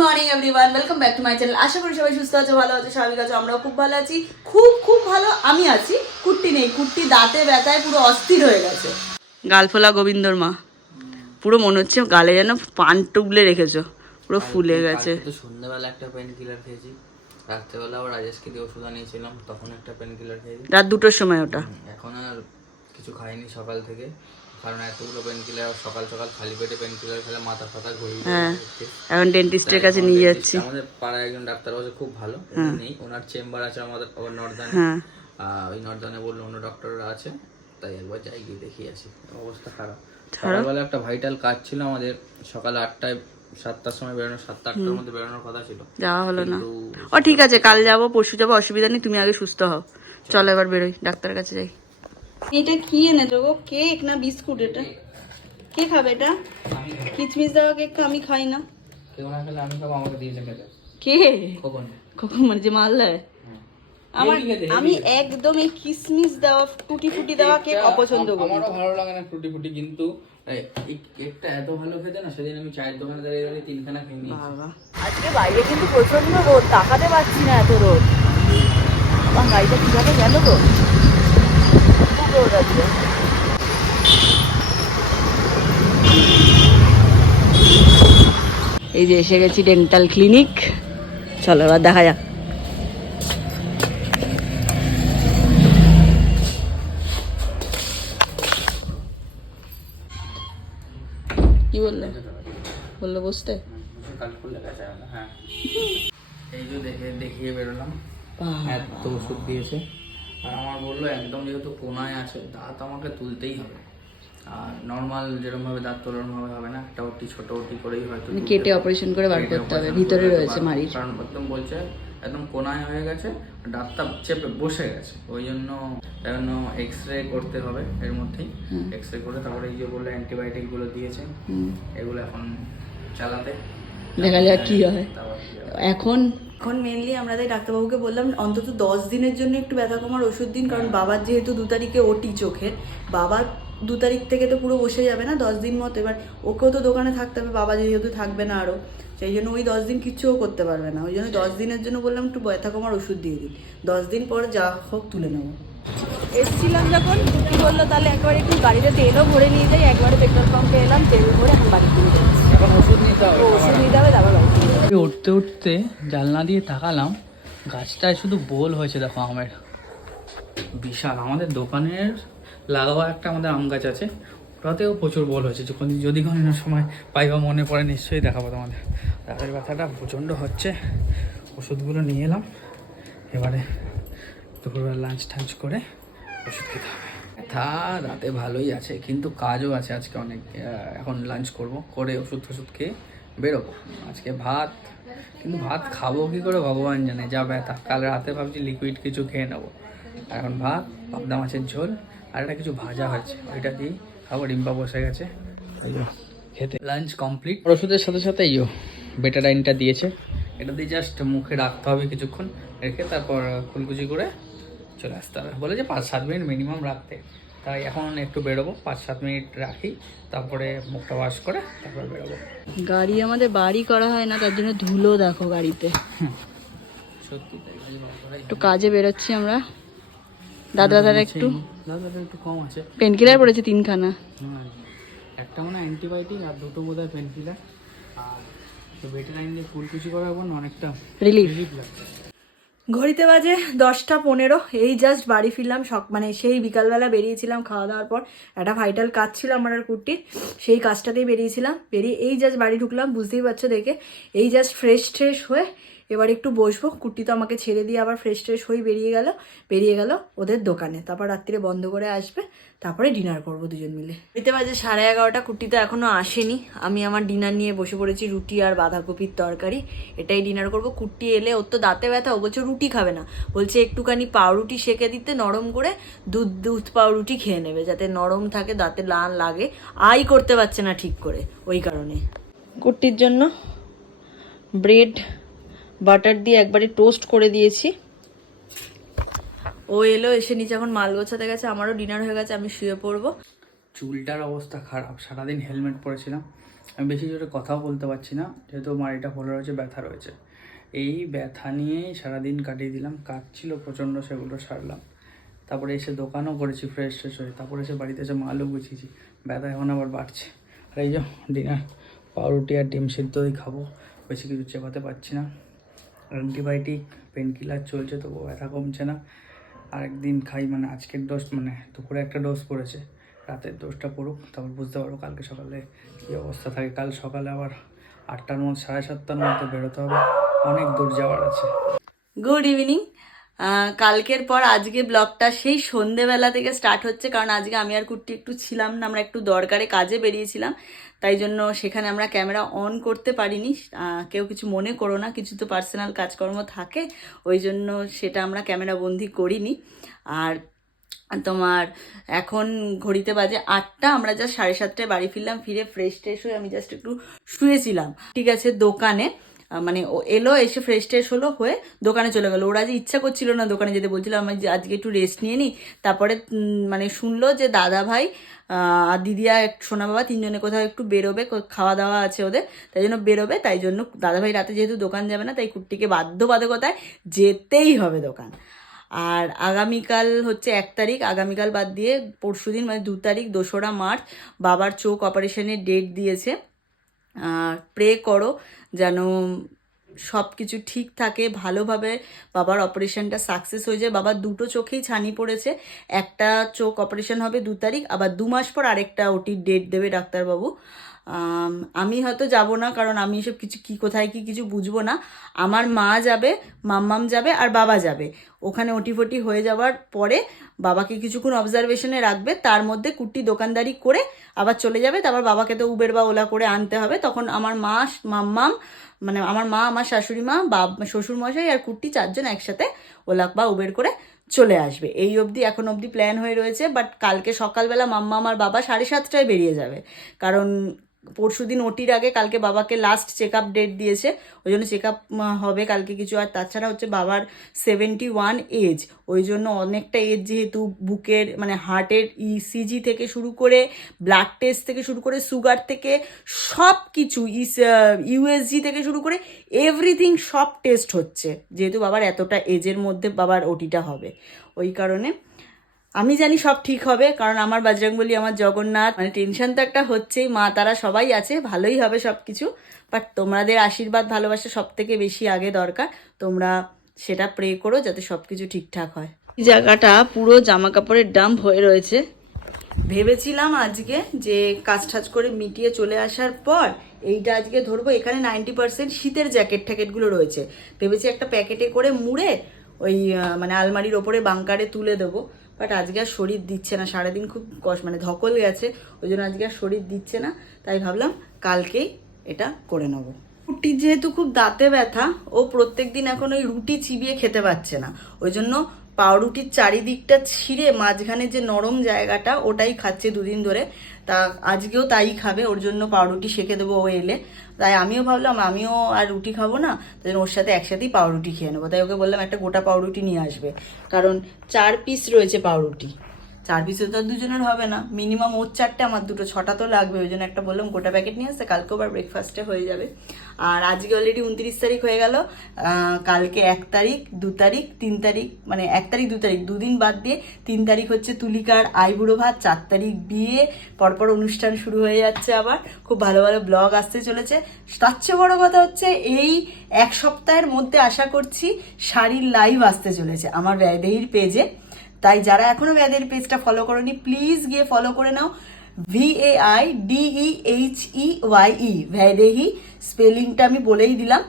Morning everyone welcome back to my channel আশা করি সবাই সুস্থ আছো ভালো আছো স্বাভাবিক আছো আমরাও খুব ভালো আছি। খুব খুব ভালো আমি আছি। কুট্টি নেই কুট্টি দাঁতে ব্যথায় পুরো অস্থির হয়ে গেছে। গালফোলা গোবিন্দর মা। পুরো মনে হচ্ছে গালে যেন পান টুবলে রেখেছো। পুরো ফুলে গেছে। তো সন্ধ্যাবেলা একটা পেন কিলার খেয়েছি। রাত্রেবেলা আবার রাজেশকে দিয়ে ওষুধ আনিয়েছিলাম তখন একটা পেন কিলার খেয়েছি। রাত দুটোর সময় ওটা। এখন আর কিছু খাইনি সকাল থেকে। কারণ এতগুলো পেন কিলার সকাল সকাল খালি পেটে পেন কিলার খেলে মাথা ফাথা ঘুরিয়ে হ্যাঁ এখন ডেন্টিস্টের কাছে নিয়ে যাচ্ছি। আমাদের পাড়ায় একজন ডাক্তার আছে খুব ভালো উনি নেই। ওনার চেম্বার আছে আমাদের ওর নর্দানে। হ্যাঁ। ওই নর্দানে বলল অন্য ডক্টররা আছে তাই একবার যাই গিয়ে দেখিয়ে আসি অবস্থা খারাপ। সকালবেলা একটা ভাইটাল কাজ ছিল আমাদের সকাল আটটায় সাতটার সময় বেরোনো সাতটা আটটার মধ্যে বেরোনোর কথা ছিল। যাওয়া হলো না। ও ঠিক আছে কাল যাব পরশু যাব অসুবিধা নেই তুমি আগে সুস্থ হও। চলো এবার বেরোই ডাক্তারের কাছে যাই। এটা কি এনেছো গো কেক না বিস্কুট এটা? কে খাবে এটা? কিচমিচ দেওয়া কেক আমি খাই না। কেউ না খেলে আমি খাব আমাকে দিয়েছে খেতে কে? কখন কখন মানে যে মাল আমার আমি একদম এই কিসমিস দেওয়া টুটি ফুটি দেওয়া কেক অপছন্দ করি। আমারও ভালো লাগে না টুটি ফুটি কিন্তু এই এই কেকটা এত ভালো খেতে না সেদিন আমি চায়ের দোকানে দাঁড়িয়ে দাঁড়িয়ে তিনখানা খেয়ে নিয়েছি। আজকে বাইরে কিন্তু প্রচণ্ড রোদ তাকাতে পারছি না এত রোদ। আমার গাড়িটা কীভাবে গেল গো? এই যে এসে গেছি ডেন্টাল ক্লিনিক চলো এবার দেখা যাক। কি বললে? বলল বসতে? হ্যাঁ এই যে দেখে দেখিয়ে বেরোলাম। এত ওষুধ দিয়েছে। আর আমার বলল একদম যেহেতু কোনায় আছে দাঁত আমাকে তুলতেই হবে। আর নর্মাল যেরকম ভাবে দাঁত তোলার ভাবে হবে না একটা ওটি ছোট ওটি করেই হয়তো মানে কেটে অপারেশন করে বার করতে হবে ভিতরে রয়েছে মাড়ির। কারণ একদম বলছে একদম কোনায় হয়ে গেছে দাঁতটা চেপে বসে গেছে। ওই জন্য তাই জন্য এক্স রে করতে হবে এর মধ্যেই। এক্স রে করে তারপরে এই যে বলল অ্যান্টিবায়োটিকগুলো দিয়েছে এগুলো এখন চালাতে দেখা যাক কি হয়। এখন এখন মেনলি আমরা তাই ডাক্তারবাবুকে বললাম অন্তত দশ দিনের জন্য একটু ব্যথা কমার ওষুধ দিন কারণ বাবার যেহেতু দু তারিখে ওটি চোখের বাবার দু তারিখ থেকে তো পুরো বসে যাবে না দশ দিন মতো এবার ওকেও তো দোকানে থাকতে হবে বাবা যেহেতু থাকবে না আরও সেই জন্য ওই দশ দিন কিচ্ছুও করতে পারবে না ওই জন্য দশ দিনের জন্য বললাম একটু ব্যথা কমার ওষুধ দিয়ে দিন দশ দিন পর যা হোক তুলে নেব। এসছিলাম যখন কি বলল তাহলে একবার একটু গাড়িতে তেলও ভরে নিয়ে যাই একবারে পেট্রোল পাম্পে এলাম তেল ভরে এখন বাড়ি ফিরে যাচ্ছি। এখন ওষুধ নিতে হবে তো ওষুধ নিতে হবে তারপর বাড়ি উঠতে উঠতে জানলা দিয়ে তাকালাম। গাছটায় শুধু বোল হয়েছে, দেখো আমের। বিশাল, আমাদের দোকানের লাগাওয়া একটা আমাদের আম গাছ আছে, ওটাতেও প্রচুর বল হয়েছে। যখন যদি কোনো সময় পাই বা মনে পড়ে, নিশ্চয়ই দেখাবো তোমাদের। রাতের ব্যথাটা প্রচণ্ড হচ্ছে, ওষুধগুলো নিয়ে এলাম। এবারে দুপুরবেলা লাঞ্চ টাঞ্চ করে ওষুধ খেতে হবে। ব্যথা রাতে ভালোই আছে, কিন্তু কাজও আছে আজকে অনেক। এখন লাঞ্চ করব, করে ওষুধ টষুধ খেয়ে বেরোবো। আজকে ভাত, কিন্তু ভাত খাব কি করে ভগবান জানে? যা ব্যথা। কাল রাতে ভাবছি লিকুইড কিছু খেয়ে নেব। এখন ভাত, পাবদা মাছের ঝোল, আর একটা কিছু ভাজা হয়েছে। ওইটা দিয়ে খাব, ডিম্পা বসে গেছে। খেতে। লাঞ্চ কমপ্লিট ওষুধের সাথে সাথে ইয়ো বেটাডাইনটা দিয়েছে। এটা দিয়ে জাস্ট মুখে রাখতে হবে কিছুক্ষণ, রেখে তারপর কুলকুচি করে চলে আসতে হবে। বলে যে পাঁচ সাত মিনিট মিনিমাম রাখতে। তাই এখন একটু বেরোবো পাঁচ সাত মিনিট রাখি তারপরে মুখটা ওয়াশ করে তারপর বেরোবো। গাড়ি আমাদের বাড়ি করা হয় না তার জন্য ধুলো দেখো গাড়িতে। সত্যি একটু কাজে বেরোচ্ছি আমরা। দাদা দাদার একটু দাদাটা একটু কম আছে। পেন কিলার পড়েছে তিনখানা। একটা মানে অ্যান্টিবায়োটিক আর দুটো বোধ হয় পেন কিলার আর বেটারাইন দিয়ে ফুলকুচি করার পর অনেকটা রিলিফ রিলিফ লাগছে ঘড়িতে বাজে দশটা পনেরো, এই জাস্ট বাড়ি ফিরলাম, সক মানে সেই বিকালবেলা বেরিয়েছিলাম খাওয়া দাওয়ার পর। একটা ভাইটাল কাজ ছিল আমার আর কুর্তির সেই কাজটাতেই বেরিয়েছিলাম। বেরিয়ে এই জাস্ট বাড়ি ঢুকলাম, বুঝতেই পারছ দেখে, এই জাস্ট ফ্রেশ ট্রেশ হয়ে এবার একটু বসবো। কুর্তি তো আমাকে ছেড়ে দিয়ে আবার ফ্রেশ ট্রেশ হয়ে বেরিয়ে গেল। বেরিয়ে গেল ওদের দোকানে। তারপর রাত্রিরে বন্ধ করে আসবে। তারপরে ডিনার করব দুজন মিলে। এতে বাজে সাড়ে এগারোটা। কুর্তি তো এখনও আসেনি। আমি আমার ডিনার নিয়ে বসে পড়েছি রুটি আর বাঁধাকপির তরকারি। এটাই ডিনার করব। কুর্তি এলে ওর তো দাঁতে ব্যথা। ও বলছে, রুটি খাবে না। বলছে, একটুখানি পাউরুটি সেকে দিতে। নরম করে দুধ দুধ পাউরুটি খেয়ে নেবে যাতে নরম থাকে, দাঁতে লাল লাগে। আই করতে পারছে না ঠিক করে। ওই কারণে। কুর্তির জন্য ব্রেড বাটার দিয়ে একবারে টোস্ট করে দিয়েছি। ও এলো এসে নিচে এখন মাল গোছাতে গেছে আমারও ডিনার হয়ে গেছে আমি শুয়ে পড়ব। চুলটার অবস্থা খারাপ সারাদিন হেলমেট পরেছিলাম। আমি বেশি জোরে কথাও বলতে পারছি না যেহেতু মাড়িটা ফোলা রয়েছে ব্যথা রয়েছে। এই ব্যথা নিয়েই সারাদিন কাটিয়ে দিলাম কাজ ছিল প্রচণ্ড সেগুলো সারলাম। তারপরে এসে দোকানও করেছি ফ্রেশ ফ্রেশ হয়ে। তারপরে এসে বাড়িতে এসে মালও গুছিয়েছি ব্যথা এখন আবার বাড়ছে। আর এই যে ডিনার পাউরুটি আর ডিম সিদ্ধই খাব বেশি কিছু চেপাতে পারছি না। অ্যান্টিবায়োটিক পেন কিলার চলছে তবু ব্যথা কমছে না। আরেকদিন খাই মানে আজকের ডোজ মানে দুপুরে একটা ডোজ পড়েছে, রাতের ডোজটা পড়ুক, তারপর বুঝতে পারব কালকে সকালে কী অবস্থা থাকে। কাল সকালে আবার আটটার মধ্যে সাড়ে সাতটার মধ্যে বেরোতে হবে, অনেক দূর যাওয়ার আছে। গুড ইভিনিং কালকের পর আজকে ব্লগটা সেই সন্ধেবেলা থেকে স্টার্ট হচ্ছে, কারণ আজকে আমি আর কুট্টি একটু ছিলাম না, আমরা একটু দরকারে কাজে বেরিয়েছিলাম, তাই জন্য সেখানে আমরা ক্যামেরা অন করতে পারিনি। কেউ কিছু মনে করো না, কিছু তো পার্সোনাল কাজকর্ম থাকে, ওই জন্য সেটা আমরা ক্যামেরা বন্দি করিনি। আর তোমার এখন ঘড়িতে বাজে আটটা, আমরা জাস্ট সাড়ে সাতটায় বাড়ি ফিরলাম, ফিরে ফ্রেশ ট্রেশ হয়ে আমি জাস্ট একটু শুয়েছিলাম। ঠিক আছে, দোকানে। মানে এলো, এসে ফ্রেশ ট্রেশ হলো, হয়ে দোকানে চলে গেলো। ওরা যে ইচ্ছা করছিল না দোকানে যেতে, বলছিল, আমি যে আজকে একটু রেস্ট নিয়ে নিই তারপরে মানে শুনলো যে দাদা ভাই আর দিদিয়া এক সোনা বাবা তিনজনে কোথাও একটু বেরোবে খাওয়া দাওয়া আছে ওদের, তাই জন্য বেরোবে, তাই জন্য দাদা ভাই রাতে যেহেতু দোকান যাবে না, তাই কুট্টিকে বাধ্যবাধকতায় যেতেই হবে দোকান। আর আগামীকাল হচ্ছে এক তারিখ, আগামীকাল বাদ দিয়ে পরশু দিন মানে দু তারিখ, দোসরা মার্চ, বাবার চোখ অপারেশনের ডেট দিয়েছে। প্রে করো যেন সব কিছু ঠিক থাকে, ভালোভাবে বাবার অপারেশনটা সাকসেস হয়ে যায়। বাবার দুটো চোখেই ছানি পড়েছে। একটা চোখ অপারেশন হবে দু তারিখ, আবার দু মাস পর আরেকটা ওটির ডেট দেবে ডাক্তারবাবু। আমি হয়তো যাব না, কারণ আমি এসব কিছু কি, কোথায় কি কিছু বুঝব না। আমার মা যাবে, মাম্মাম যাবে আর বাবা যাবে। ওখানে ওটি ফটি হয়ে যাওয়ার পরে বাবাকে কিছুক্ষণ অবজারভেশনে রাখবে, তার মধ্যে কুটি দোকানদারি করে আবার চলে যাবে, তারপর বাবাকে তো উবের বা ওলা করে আনতে হবে। তখন আমার মা, মাম্মাম মানে আমার মা, আমার শাশুড়ি মা, বাব শ্বশুর মশাই আর কুট্টি চারজন একসাথে ওলা বা উবের করে চলে আসবে। এই অবধি, এখন অবধি প্ল্যান হয়ে রয়েছে বাট কালকে সকালবেলা মাম্মা, আমার বাবা সাড়ে সাতটায় বেরিয়ে যাবে। কারণ পরশুদিন ওটির আগে কালকে বাবাকে লাস্ট চেক আপ ডেট দিয়েছে, ওই জন্য চেক আপ হবে কালকে কিছু। আর তাছাড়া হচ্ছে বাবার সেভেন্টি ওয়ান এজ ওই জন্য অনেকটা এজ যেহেতু বুকের মানে হার্টের ইসিজি থেকে শুরু করে ব্লাড টেস্ট থেকে শুরু করে সুগার থেকে সব কিছু ইউএসজি থেকে শুরু করে এভরিথিং সব টেস্ট হচ্ছে, যেহেতু বাবার এতটা এজের মধ্যে বাবার ওটিটা হবে। ওই কারণে আমি জানি সব ঠিক হবে কারণ আমার বজরংবলী আমার জগন্নাথ মানে টেনশন তো একটা হচ্ছেই মা তারা সবাই আছে ভালোই হবে সব কিছু বাট তোমাদের আশীর্বাদ ভালোবাসা সব থেকে বেশি আগে দরকার তোমরা সেটা প্রে করো যাতে সব কিছু ঠিকঠাক হয়। এই জায়গাটা পুরো জামা কাপড়ের ডাম্প হয়ে রয়েছে। ভেবেছিলাম আজকে যে কাজ টাজ করে মিটিয়ে চলে আসার পর এইটা আজকে ধরবো এখানে নাইনটি পার্সেন্ট শীতের জ্যাকেট ট্যাকেটগুলো রয়েছে। ভেবেছি একটা প্যাকেটে করে মুড়ে ওই মানে আলমারির ওপরে বাংকারে তুলে দেবো। বাট আজকে আর শরীর দিচ্ছে না। সারাদিন খুব কষ্ট মানে ধকল গেছে, ওই জন্য আজকে আর শরীর দিচ্ছে না। তাই ভাবলাম কালকেই এটা করে নেব। রুটির যেহেতু খুব দাঁতে ব্যথা, ও প্রত্যেক দিন এখন ওই রুটি চিবিয়ে খেতে পারছে না। ওই জন্য পাউরুটির চারিদিকটা ছিঁড়ে মাঝখানে যে নরম জায়গাটা, ওটাই খাচ্ছে দুদিন ধরে। তা আজকেও তাই খাবে, ওর জন্য পাউরুটি সেঁকে দেবো ও এলে। তাই আমিও ভাবলাম, আমিও আর রুটি খাব না, তাই ওর সাথে একসাথেই পাউরুটি খেয়ে নেব। তাই ওকে বললাম, একটা গোটা পাউরুটি নিয়ে আসবে। কারণ চার পিস রয়েছে পাউরুটি। চার পিসে তো দুজনের হবে না। মিনিমাম ওর চারটে, আমার দুটো, ছটা তো লাগবে। ওই জন্য একটা বললাম, গোটা প্যাকেট নিয়ে আসতে। কালকে আবার ব্রেকফাস্টে হয়ে যাবে। আর আজকে অলরেডি উনত্রিশ তারিখ হয়ে গেল। কালকে এক তারিখ, দু তারিখ, তিন তারিখ মানে এক তারিখ, দু তারিখ, দুদিন বাদ দিয়ে তিন তারিখ হচ্ছে তুলিকার আইবুড়ো ভাত, চার তারিখ বিয়ে, পরপর অনুষ্ঠান শুরু হয়ে যাচ্ছে আবার। খুব ভালো ভালো ব্লগ আসতে চলেছে। তার চেয়ে বড়ো কথা হচ্ছে, এই এক সপ্তাহের মধ্যে আশা করছি শাড়ির লাইভ আসতে চলেছে। আমার ব্যয়দেহীর পেজে তাই যারা এখনও ব্যাদের পেজটা ফলো করনি প্লিজ গিয়ে ফলো করে নাও. V A I D H E Y E Vaidehi স্পেলিংটা আমি বলেই দিলাম।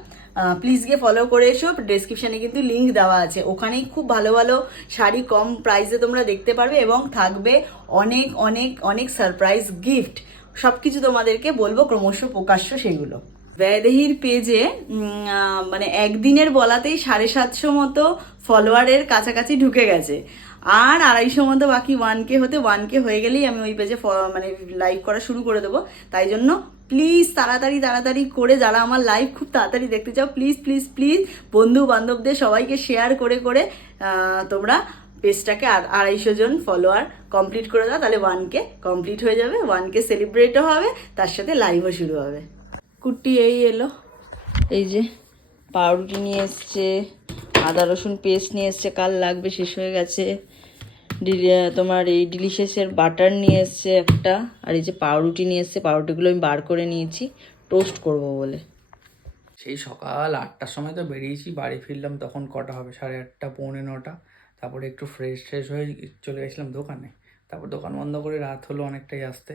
প্লিজ গিয়ে ফলো করে এসো ডেসক্রিপশানে কিন্তু লিঙ্ক দেওয়া আছে। ওখানেই খুব ভালো ভালো শাড়ি কম প্রাইসে তোমরা দেখতে পারবে এবং থাকবে অনেক অনেক অনেক সারপ্রাইজ গিফট সব কিছু তোমাদেরকে বলব, ক্রমশ প্রকাশ্য সেগুলো। ব্যয়দেহির পেজে মানে একদিনের বলাতেই সাড়ে সাতশো মতো ফলোয়ারের কাছাকাছি ঢুকে গেছে। আর আড়াইশো মতো বাকি ওয়ান কে হতে ওয়ান কে হয়ে গেলেই আমি ওই পেজে মানে লাইভ করা শুরু করে দেবো। তাই জন্য প্লিজ তাড়াতাড়ি তাড়াতাড়ি করে যারা আমার লাইভ খুব তাড়াতাড়ি দেখতে চাও প্লিজ প্লিজ প্লিজ বন্ধু বান্ধবদের সবাইকে শেয়ার করে করে তোমরা পেজটাকে আর আড়াইশো জন ফলোয়ার কমপ্লিট করে দাও, তাহলে ওয়ান কে কমপ্লিট হয়ে যাবে ওয়ান কে সেলিব্রেটও হবে, তার সাথে লাইভও শুরু হবে। কুর্তি এই এলো, এই যে পাউরুটি নিয়ে এসছে আদা রসুন পেস্ট নিয়ে এসছে, কাল লাগবে, শেষ হয়ে গেছে। তোমার এই ডিলিশিয়াসের বাটার নিয়ে এসছে একটা, আর এই যে পাউরুটি নিয়ে এসছে, পাউরুটিগুলো আমি বার করে নিয়েছি টোস্ট করব বলে। সেই সকাল আটটার সময় তো বেরিয়েছি, বাড়ি ফিরলাম, তখন কটা হবে? সাড়ে আটটা, পৌনে নটা। তারপরে একটু ফ্রেশ ট্রেশ হয়ে চলে গেছিলাম দোকানে। তারপর দোকান বন্ধ করে রাত হলো অনেকটাই আসতে।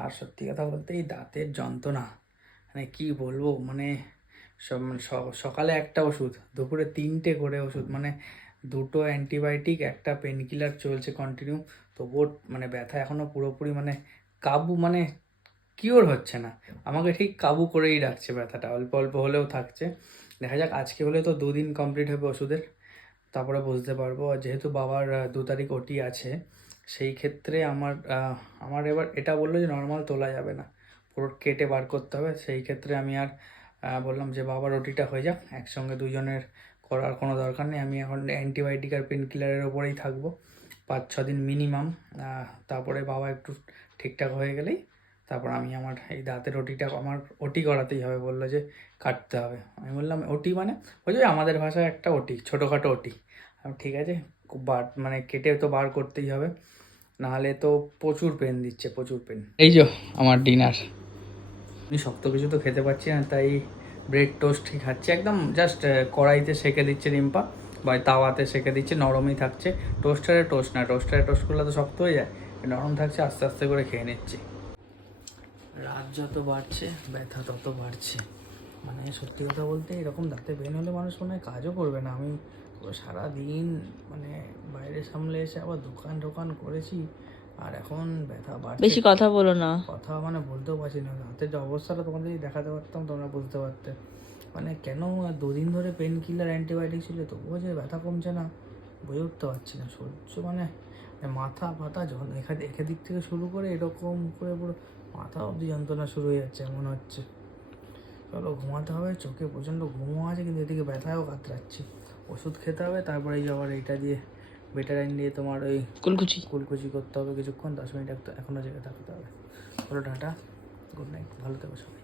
আর সত্যি কথা বলতে এই দাঁতের যন্ত্রণা মানে কি বলব মানে সকালে একটা ওষুধ, দুপুরে তিনটে করে ওষুধ মানে দুটো অ্যান্টিবায়োটিক, একটা পেনকিলার চলছে কন্টিনিউ তবুও মানে ব্যথা এখনও পুরোপুরি মানে কাবু মানে কিওর হচ্ছে না। আমাকে ঠিক কাবু করেই রাখছে ব্যথাটা, অল্প অল্প হলেও থাকছে। দেখা যাক, আজকে হলে তো দুদিন কমপ্লিট হবে ওষুধের, তারপরে বুঝতে পারব। আর যেহেতু বাবার দু তারিখ ওটি আছে, সেই ক্ষেত্রে আমার আমার এবার এটা বলল যে নর্মাল তোলা যাবে না, পুরো কেটে বার করতে হবে। সেই ক্ষেত্রে আমি আর বললাম যে বাবার ওটিটা হয়ে যাক, একসঙ্গে দুজনের করার কোনো দরকার নেই। আমি এখন অ্যান্টিবায়োটিক আর পেন কিলারের ওপরেই থাকব, পাঁচ, ছ দিন মিনিমাম তারপরে বাবা একটু ঠিকঠাক হয়ে গেলেই তারপর আমি আমার এই দাঁতের ওটিটা আমার ওটি করাতেই হবে। বলল যে, কাটতে হবে। আমি বললাম, ওটি মানে? ওই যে আমাদের ভাষায় একটা ওটি, ছোটোখাটো ওটি। ঠিক আছে বার মানে কেটে তো বার করতেই হবে, নাহলে তো প্রচুর পেন দিচ্ছে, প্রচুর পেন এই যে, আমার ডিনার শক্ত কিছু তো খেতে পাচ্ছি না, তাই ব্রেড টোস্ট খাচ্ছি। একদম জাস্ট কড়াইতে সেকে দিচ্ছে রিম্পা বা তাওয়াতে সেকে দিচ্ছে, নরমই থাকছে। টোস্টারে টোস্ট না টোস্টারে টোস্ট করলে তো শক্ত হয়ে যায়। নরম থাকছে, আস্তে আস্তে করে খেয়ে নিচ্ছি। রাত যত বাড়ছে, ব্যথা তত বাড়ছে। মানে সত্যি কথা বলতে এরকম দাঁতে পেন হলে মানুষ মনে হয় কাজও করবে না। আমি সারাদিন মানে বাইরে সামলে এসে আবার দোকান টোকান করেছি আর এখন ব্যথা বাড়ছে বেশি কথা বলো না। কথা মানে বলতেও পারছি না। হাতের যে অবস্থাটা তোমাদের যদি দেখাতে পারতাম তোমরা বুঝতে পারতে। মানে কেন দুদিন ধরে পেন কিলার অ্যান্টিবায়োটিক ছিল তবুও যে ব্যথা কমছে না বুঝে উঠতে পারছি না। সহ্য মানে মাথা ফাথা যখন এখানে এখাদিক থেকে শুরু করে এরকম করে পুরো মাথা অবধি যন্ত্রণা শুরু হয়ে যাচ্ছে মনে হচ্ছে। চলো ঘুমাতে হবে চোখে প্রচণ্ড ঘুমও আছে কিন্তু এদিকে ব্যথাও কাতরাচ্ছি। ওষুধ খেতে হবে তারপরে আবার এইটা দিয়ে বেটারাইন দিয়ে তোমার ওই কুলকুচি। কুলকুচি করতে হবে কিছুক্ষণ দশ মিনিট একটা এখনও জেগে থাকতে হবে। বলো টাটা গুড নাইট ভালো থেকো সবাই।